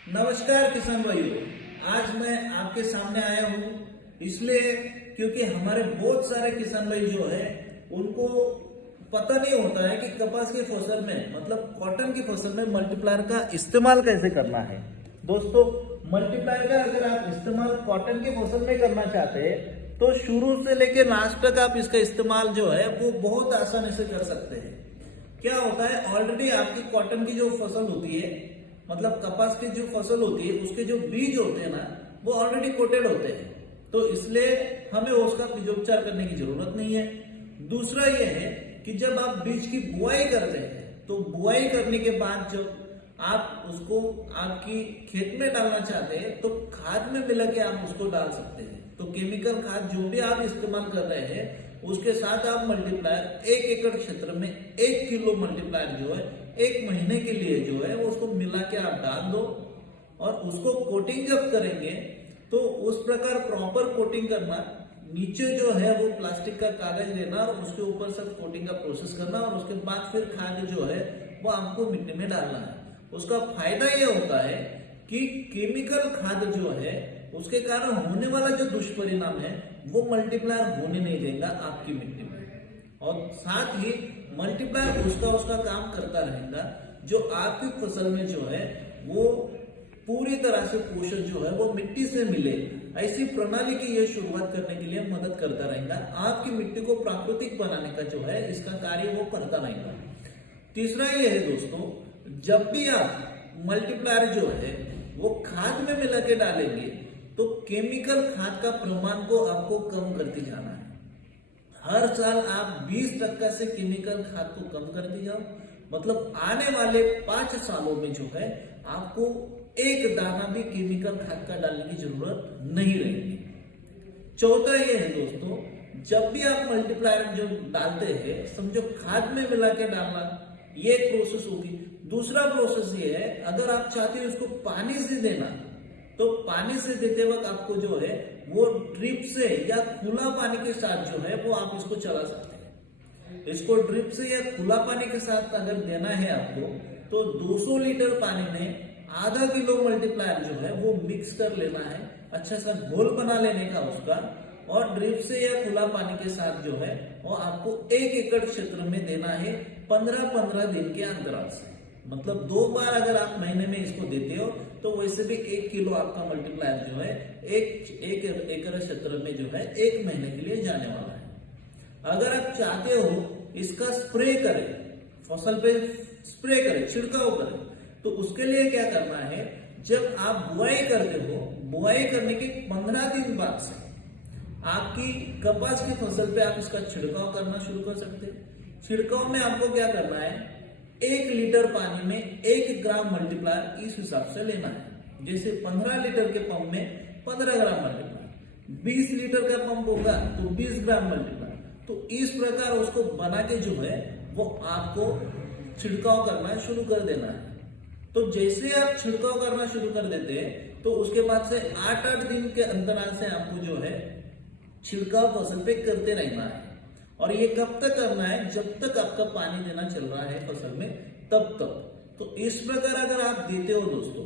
नमस्कार किसान भाइयों। आज मैं आपके सामने आया हूँ इसलिए क्योंकि हमारे बहुत सारे किसान भाई जो है उनको पता नहीं होता है कि कपास की फसल में मतलब कॉटन की फसल में मल्टीप्लायर का इस्तेमाल कैसे करना है। दोस्तों, मल्टीप्लायर का अगर आप इस्तेमाल कॉटन की फसल में करना चाहते हैं तो शुरू से लेकर लास्ट तक आप इसका इस्तेमाल जो है वो बहुत आसानी से कर सकते हैं। क्या होता है, ऑलरेडी आपकी कॉटन की जो फसल होती है मतलब कपास की जो फसल होती है उसके जो बीज होते हैं ना वो ऑलरेडी कोटेड होते हैं, तो इसलिए हमें उसका बीजोपचार करने की जरूरत नहीं है। दूसरा ये है कि जब आप बीज की बुआई करते हैं तो बुआई करने के बाद जब आप उसको आपकी खेत में डालना चाहते हैं तो खाद में मिला के आप उसको डाल सकते हैं। तो केमिकल खाद जो भी आप इस्तेमाल कर रहे हैं उसके साथ आप मल्टीप्लायर 1 एकड़ क्षेत्र में 1 किलो मल्टीप्लायर जो है 1 महीने के लिए जो है उसको मिला के आप डाल दो और उसको कोटिंग जब करेंगे तो उस प्रकार प्रॉपर कोटिंग करना। नीचे जो है वो प्लास्टिक का कागज लेना और उसके ऊपर सब कोटिंग का प्रोसेस करना और उसके बाद फिर खाद जो है वो आपको मिट्टी में डालना है। उसका फायदा ये होता है कि केमिकल खाद जो है उसके कारण होने वाला जो दुष्परिणाम है वो मल्टीप्लायर होने नहीं देगा आपकी मिट्टी में, और साथ ही मल्टीप्लायर उसका काम करता रहेगा जो आपकी फसल में जो है वो पूरी तरह से पोषण जो है वो मिट्टी से मिले। ऐसी प्रणाली की ये शुरुआत करने के लिए मदद करता रहेगा। आपकी मिट्टी को प्राकृतिक बनाने का जो है इसका कार्य वो करता रहेगा। तीसरा ये है दोस्तों, जब भी आप मल्टीप्लायर जो है वो खाद में मिला के डालेंगे तो केमिकल खाद का प्रमाण को आपको कम करते जाना है। हर साल आप 20% से केमिकल खाद को कम करते जाओ, मतलब आने वाले 5 सालों में जो है आपको एक दाना भी केमिकल खाद का डालने की जरूरत नहीं रहेगी। चौथा ये है दोस्तों, जब भी आप मल्टीप्लायर जो डालते हैं समझो खाद में मिला के डालना, ये एक प्रोसेस होगी। दूसरा प्रोसेस ये है, अगर आप चाहते हैं उसको पानी से देना तो पानी से देते वक्त आपको जो है वो ड्रिप से या खुला पानी के साथ जो है वो आप इसको चला सकते हैं। इसको ड्रिप से या खुला पानी के साथ अगर देना है आपको तो 200 लीटर पानी में आधा किलो मल्टीप्लायर जो है वो मिक्स कर लेना है, अच्छा सा घोल बना लेने का उसका, और ड्रिप से या खुला पानी के साथ जो है वो आपको 1 एकड़ क्षेत्र में देना है 15-15 दिन के अंतराल से। मतलब 2 बार अगर आप महीने में इसको देते हो तो वैसे भी 1 किलो आपका मल्टीप्लायर जो है एक एकड़ क्षेत्र में जो है 1 महीने के लिए जाने वाला है। अगर आप चाहते हो इसका स्प्रे करें, फसल पे स्प्रे करें, छिड़काव करें, तो उसके लिए क्या करना है, जब आप बुआई करते हो बुआई करने के 15 दिन बाद से आपकी कपास की फसल पे आप इसका छिड़काव करना शुरू कर सकते हैं। छिड़काव में आपको क्या करना है, 1 लीटर पानी में 1 ग्राम मल्टीप्लायर इस हिसाब से लेना है। जैसे 15 लीटर के पंप में 15 ग्राम मल्टीप्लायर, 20 लीटर का पंप होगा तो 20 ग्राम मल्टीप्लायर। तो इस प्रकार उसको बना के जो है वो आपको छिड़काव करना शुरू कर देना है। तो जैसे आप छिड़काव करना शुरू कर देते हैं तो उसके बाद से 8-8 दिन के अंतराल से आपको जो है छिड़काव फसल पे करते रहना है। और ये कब तक करना है, जब तक आपका पानी देना चल रहा है फसल में तब तक। तो इस प्रकार अगर आप देते हो दोस्तों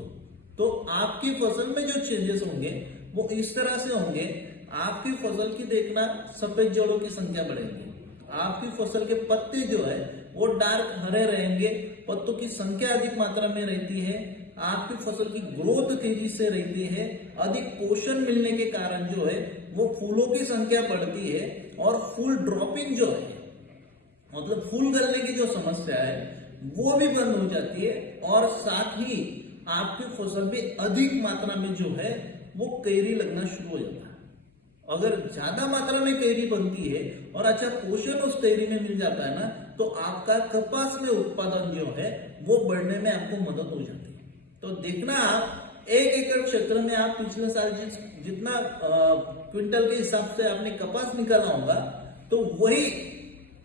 तो आपकी फसल में जो चेंजेस होंगे वो इस तरह से होंगे, आपकी फसल की देखना सफेद जड़ों की संख्या बढ़ेगी, आपकी फसल के पत्ते जो है वो डार्क हरे रहेंगे, पत्तों की संख्या अधिक मात्रा में रहती है, आपकी फसल की ग्रोथ तेजी से रहती है, अधिक पोषण मिलने के कारण जो है वो फूलों की संख्या बढ़ती है और फूल ड्रॉपिंग जो है मतलब फूल गलने की जो समस्या है वो भी बंद हो जाती है, और साथ ही आपकी फसल भी अधिक मात्रा में जो है वो कैरी लगना शुरू हो जाता है। अगर ज्यादा मात्रा में कैरी बनती है और अच्छा पोषण उस कैरी में मिल जाता है ना तो आपका कपास में उत्पादन जो है वो बढ़ने में आपको मदद हो जाती है। तो देखना आप 1 एकड़ क्षेत्र में आप पिछले साल जितना क्विंटल के हिसाब से आपने कपास निकाला होगा तो वही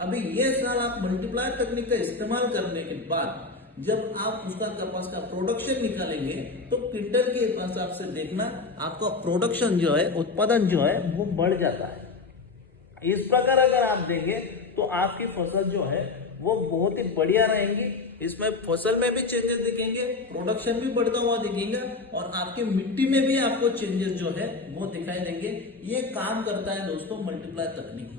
अभी ये साल आप मल्टीप्लायर तकनीक का इस्तेमाल करने के बाद जब आप उसका कपास का प्रोडक्शन निकालेंगे तो क्विंटल के हिसाब से देखना आपका प्रोडक्शन जो है उत्पादन जो है वो बढ़ जाता है। इस प्रकार अगर आप देंगे तो आपकी फसल जो है वो बहुत ही बढ़िया रहेंगी इसमें फसल में भी चेंजेस दिखेंगे, प्रोडक्शन भी बढ़ता हुआ दिखेगा और आपकी मिट्टी में भी आपको चेंजेस जो है वो दिखाई देंगे। ये काम करता है दोस्तों मल्टीप्लाई तकनीक।